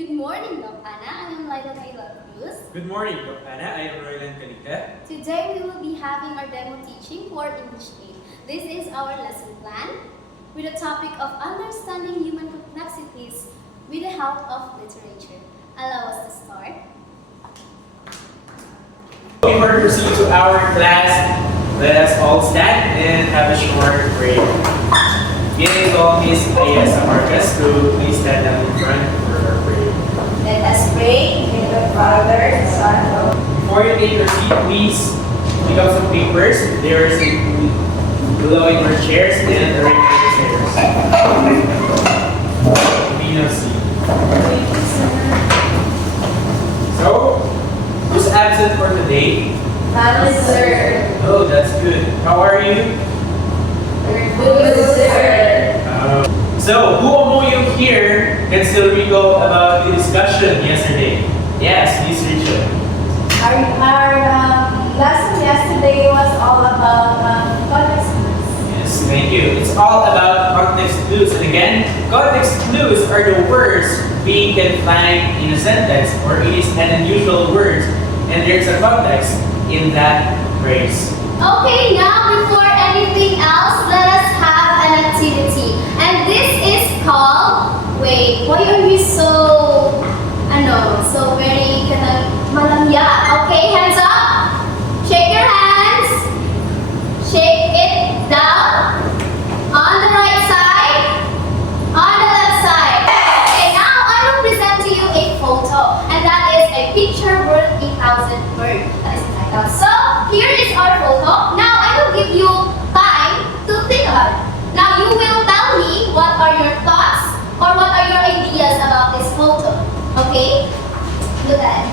Good morning, Doc Anna. I am Lydelle Cruz. Good morning, Doc Anna. I am Roylan Calija. Today we will be having our demo teaching for English 8. This is our lesson plan with the topic of understanding human complexities with the help of literature. Allow us to start. Before we proceed to our class, let us all stand and have a short break. Beginning of Miss Ayesa Marquez, to please stand up in front for our prayer. Let us pray in the Father, Son, and Before you take your seat, please pick up some papers. There is a below in your chairs and arrange your chairs. Convenient seat. So, who's absent for today? None, sir. Oh, that's good. How are you? Good, sir. So, who among you here can still recall about the discussion yesterday? Yes, Miss Rachel. Our lesson yesterday was all about context clues. Yes, thank you. It's all about context clues. And again, context clues are the words we can find in a sentence, or it is an unusual word, and there's a context in that phrase. Okay, now before anything else, let us have an activity. And this is called, wait, why are you so very malamya? Okay, hands up. Shake your hands. Shake it down. On the right side. On the left side. Okay, now I will present to you a photo. And that is a picture worth 1,000 words. That is the title. So, here is our photo. Now I will give you time to think about it. Now you will tell me what are your thoughts or what are your ideas about this photo. Okay? Look at it.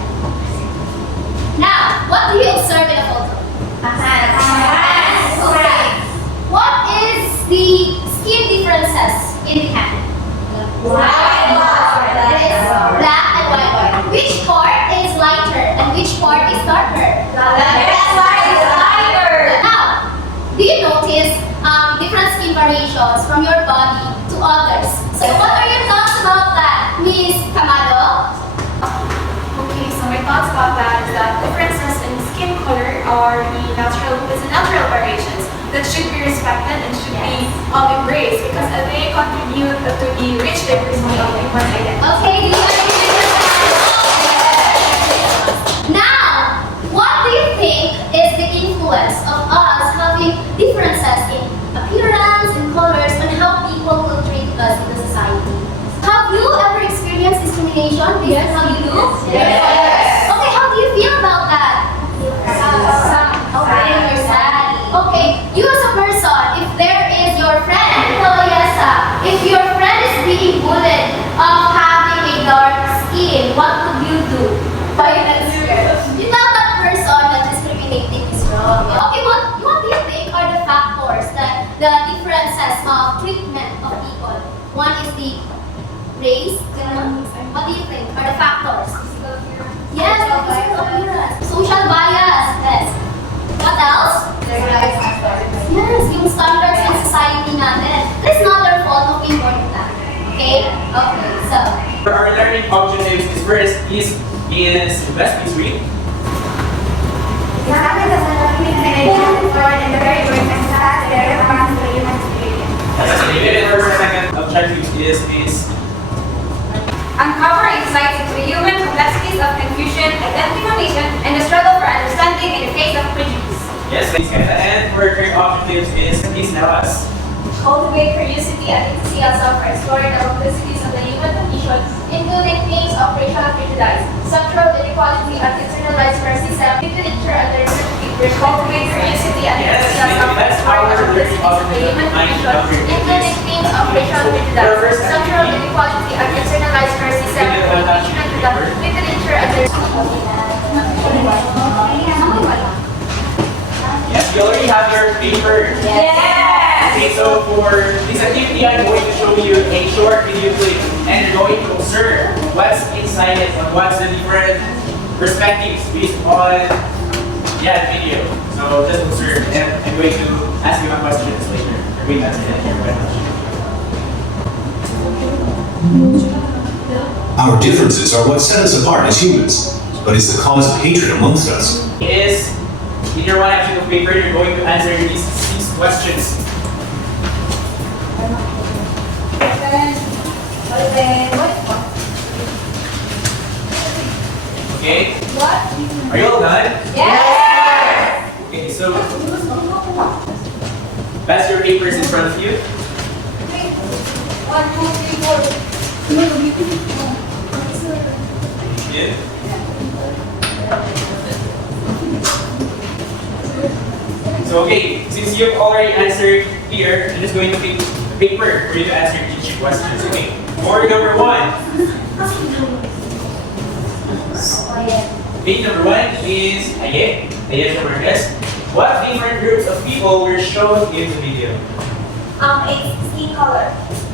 Now, what do you observe in a photo? A hand. Okay. What is the skin differences in the hand? White. It is black and white. Which part is lighter and which part is darker? Now, do you notice different skin variations from your body to others? So what are your thoughts about that, Miss Camado? Okay, so my thoughts about that is that differences in skin color are the natural variations that should be respected and should be embraced because they contribute to the rich diversity of human identity. Okay, do you agree with that? Now, what do you think is the influence of us having differences in appearance and colors on how people will treat us in the society? Have you ever experienced discrimination based on how you look? Yes. Okay, how do you feel about that? Okay, you're sad. Okay, you as a person, if there is your friend, if your friend is being bullied of having a dark skin, what would you do? You tell that person that discriminating is wrong. Okay, what do you think are the factors that the differences of treatment of people? One is the race. What do you think are the factors? Yes, the physical appearance. Social bias. Yes. What else? Yes, yung standards in society natin. It's not their fault. Okay, important that. Okay? Okay, so. For our learning objectives is first is West, please read. And for our second objective is Uncover insights into the human complexities of confusion, identification, and the struggle for understanding in the face of prejudice. yes, please. And for our third objectives is please tell us. Cultivate curiosity and enthusiasm for exploring the complexities of the human condition, including themes of racial prejudice, sexual inequality, and internalized racism, literature, and the Cultivate curiosity and enthusiasm for exploring the complexities of the human condition, including themes of racial prejudice, sexual inequality, and internalized racism, engagement with the literature, and the Yes, you already have your paper. Okay, so for this activity, I'm going to show you a short video clip, and you're going to observe what's inside it, and what's the different perspectives based on the video. So just observe, and I'm going to ask you my questions later. You're going to answer that here. Our differences are what set us apart as humans, but it's the cause of hatred amongst us. Is in your one action of paper, you're going to answer these 6 questions. Okay? Are you all done? Yes! Okay, so pass your papers in front of you. 1, 2, 3, 4. Yeah. So okay, since you've already answered here, I'm just going to pick a paper for you to answer each question. Okay. Board number 1. Page number 1 is Aye from our guest. What different groups of people were shown in the video? It's skin color.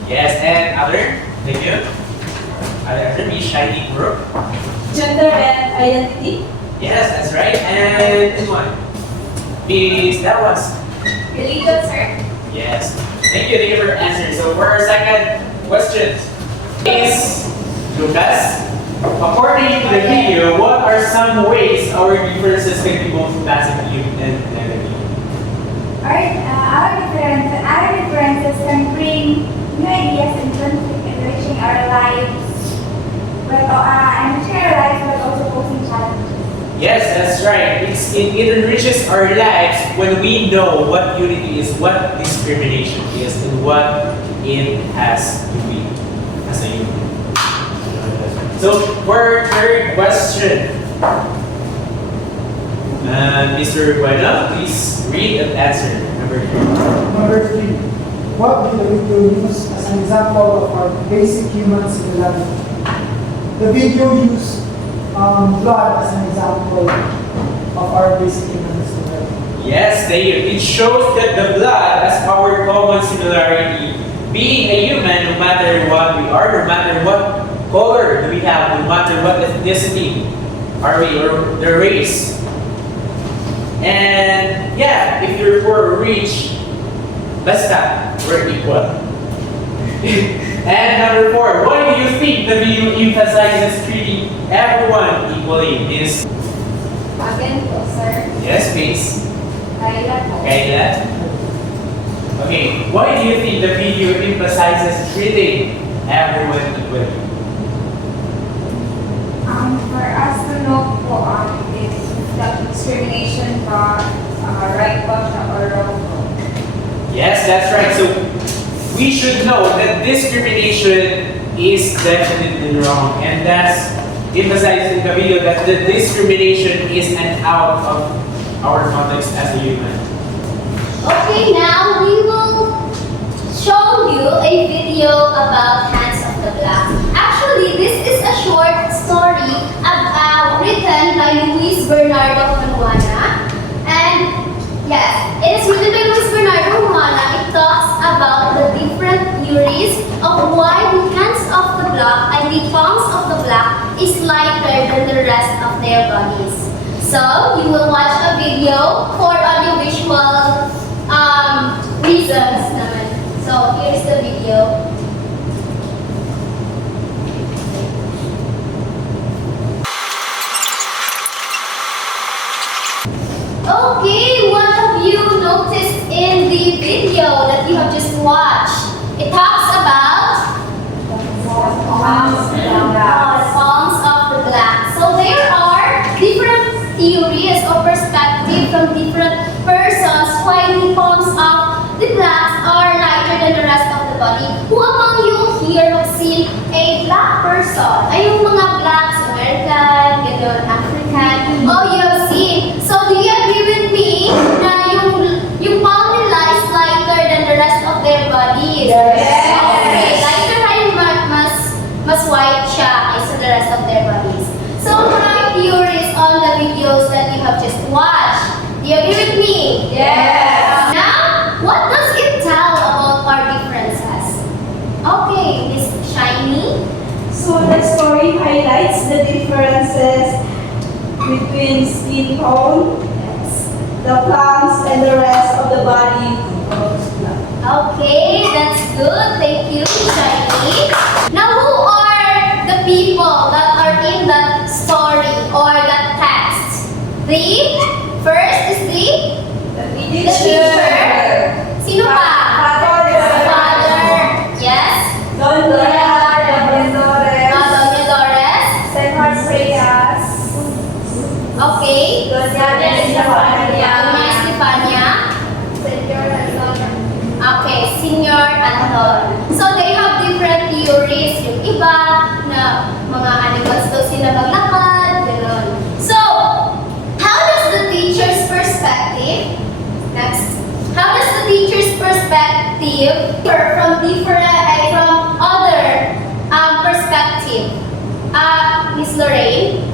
Yes, and other? Thank you. Other be shiny group. Gender and identity. Yes, that's right. And this one is that one. Religion, sir. Yes. Thank you for your answer. So for our second question is Lucas. According to the video, what are some ways our differences can be both positive and negative? Our differences can bring new ideas and conflict enriching our lives, but also posing challenges. Yes, that's right. It enriches our lives when we know what unity is, what discrimination is, and what it has to be as a human. So for our third question, Mr. Roylan, please read and answer. Number 3. Number 3. What did the video use as an example of our basic human similarity? The video used blood as an example of our basic human similarity. Yes, it shows that the blood has our common similarity. Being a human, no matter what we are, no matter what color do we have, no matter what ethnicity are we, or the race. And yeah, if you're poor or rich, basta, we're equal. And number 4, why do you think the video emphasizes treating everyone equally? This Again po, sir. yes, please. Kaya po. Okay, okay, why do you think the video emphasizes treating everyone equally? For us to know po, if the discrimination ba, right ba siya or wrong po. Yes, that's right. So we should know that discrimination is definitely wrong, and that's emphasized in the video that the discrimination is an out of our context as a human. Okay, now we will show you a video about Hands of the Black. Actually, this is a short story written by Luis Bernardo Canuana. And yes, it is written by Luis Bernardo Canuana. It talks about the different theories of why the hands of the black and the palms of the black is lighter than the rest of their bodies. So, you will watch a video for audiovisual reasons naman. So, here is the video. Okay, what have you noticed in the video that you have just watched? It talks about the palms of the black. So there are different theories or perspectives from different persons why the palms of the blacks are lighter than the rest of the body. Who among you here have seen a black person? Ay, yung mga blacks, American, gano'n, African. Oh, you have seen. So do you agree with me na yung palm nila is lighter than the rest of their bodies? Yes. Okay, lighter ay mas white siya kaysa the rest of their bodies. So maraming theories on the videos that you have just watched. Do you agree with me? Yes. Now, what does it tell about our differences? Okay, Miss Shiny. So the story highlights the differences between skin tone, the palms, and the rest of the body. Okay, that's good. Thank you, Shiny. Now, who are the people yung iba, na mga animals daw sila maglakad, gano'n. So, how does the teacher's perspective, next, how does the teacher's perspective differ from other perspective? Miss Lorraine?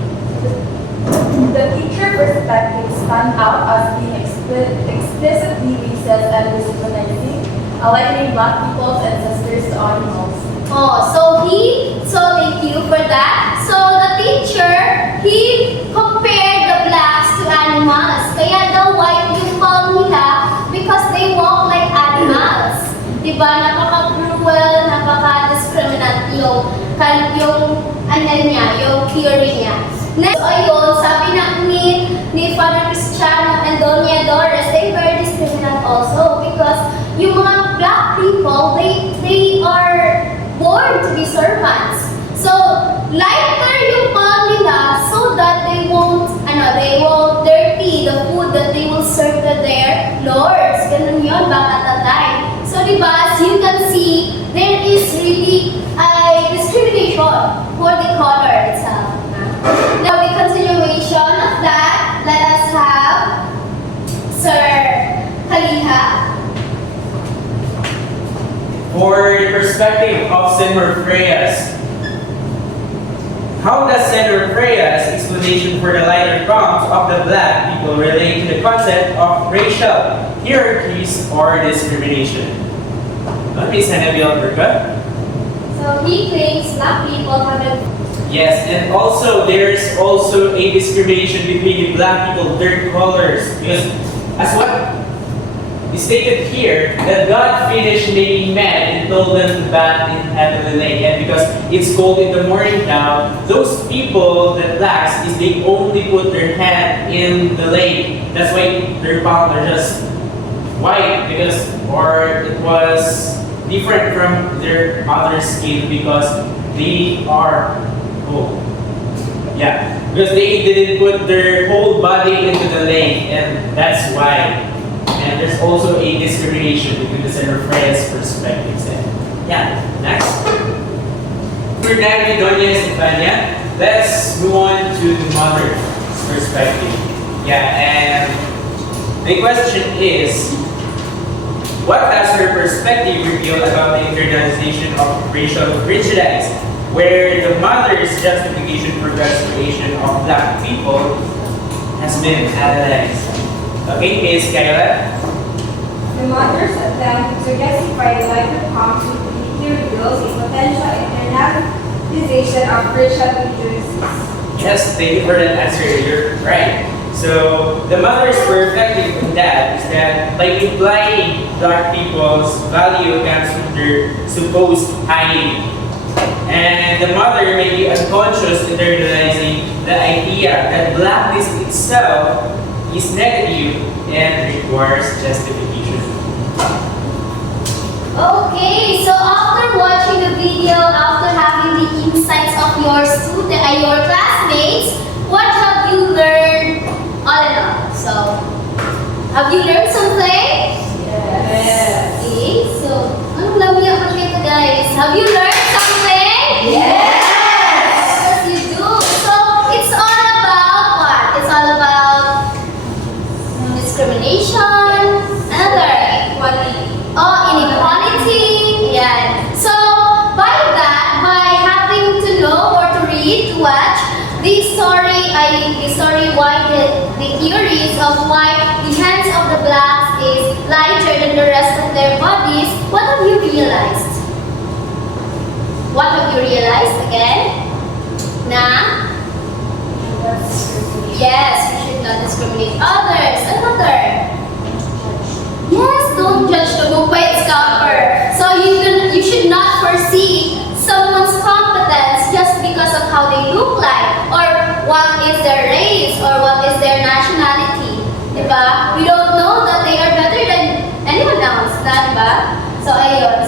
The teacher perspective stand out as being explicitly racist and discriminating, aligning Black people's ancestors to animals. Oh, so thank you for that. So the teacher, he compared the blacks to animals. Kaya daw white yung palm nila because they walk like animals. Diba? Napaka-cruel, napaka-discriminant yung theory niya. Next, ayun, sabi na ni Father Cristiano and Doña Doris, they were discriminant also because yung mga black people, they are born to be servants. So, lighter yung palm nila so that they won't dirty the food that they will serve to their lords. Ganun yun, back at that time. So, diba, as you can see, there is really a discrimination for the color itself. Now, the continuation of that, let us have Sir Calija. For the perspective of Senator Freya's, how does Senator Freya's explanation for the lighter palms of the black people relate to the concept of racial hierarchies or discrimination? Miss Hannibal Burka? So, he claims black people have a Yes, and also there's also a discrimination between the black people, their colors. Because as what is stated here, that God finished making man and told them to bathe in heavenly lake. And because it's cold in the morning now, those people, the blacks, is they only put their hand in the lake. That's why their palms are just white, because or it was different from their other skin because they are cold. Yeah, because they didn't put their whole body into the lake, and that's why. And there's also a discrimination between the Senator Freya's perspectives. Yeah, next. For Nagri Doña Estefania, let's move on to the mother's perspective. Yeah, and the question is, what has her perspective revealed about the internalization of racial prejudice, where the mother's justification for God's creation of black people has been analyzed? Okay, Miss Kayla? The mother's attempt to justify the lighter palms completely reveals a potential internalization of racial prejudices. Yes, thank you for that answer. You're right. So, the mother's perspective on that is that by implying black people's value comes from their supposed hiding. And the mother may be unconscious internalizing the idea that blackness itself is negative and requires justification. Okay, so after watching the video, after having the insights of your classmates, what have you learned all in all? So, have you learned something? Yes. Okay, so, anong lami ang makita guys? Have you learned something? Yes. Yes, you do. So, it's all about what? It's all about discrimination, another Equality. inequality. Yeah. So by that, by having to know or to read, to watch the theories of why the hands of the blacks is lighter than the rest of their bodies, what have you realized? What have you realized again? Na? Yes, we should not discriminate others. Another. Yes, don't judge the book by its cover. So you should not foresee someone's competence just because of how they look like, or what is their race, or what is their nationality. Diba? We don't know that they are better than anyone else. Diba? So ayun.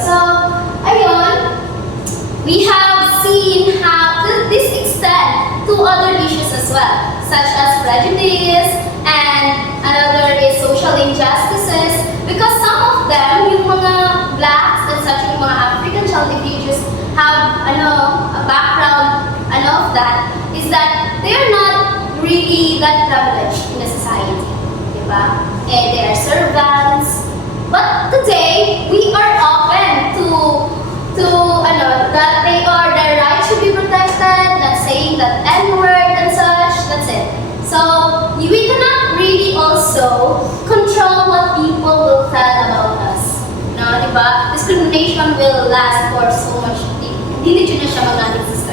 We have seen how this extend to other issues as well, such as prejudice, and another is social injustices, because some of them, yung mga blacks and such, yung mga African child individuals, have a background of that is that they are not really that privileged in the society, diba? And they are servants. But today we are open to that their rights should be protected, not saying that N-word and such, that's it. So we cannot really also control what people will tell about us. No, diba? Discrimination will last for so much. Hindi na siya mag-exist.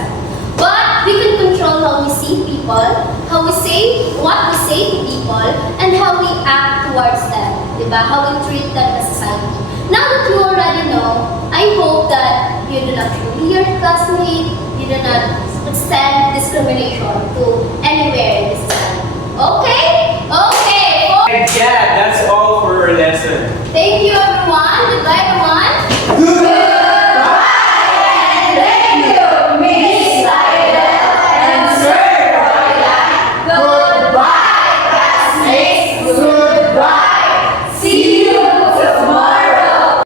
But we can control how we see people, how we say, what we say to people, and how we act towards them. Diba? How we treat them as society. Now that you already know, I hope that you do not bully your classmate, you do not extend discrimination to anywhere in the society.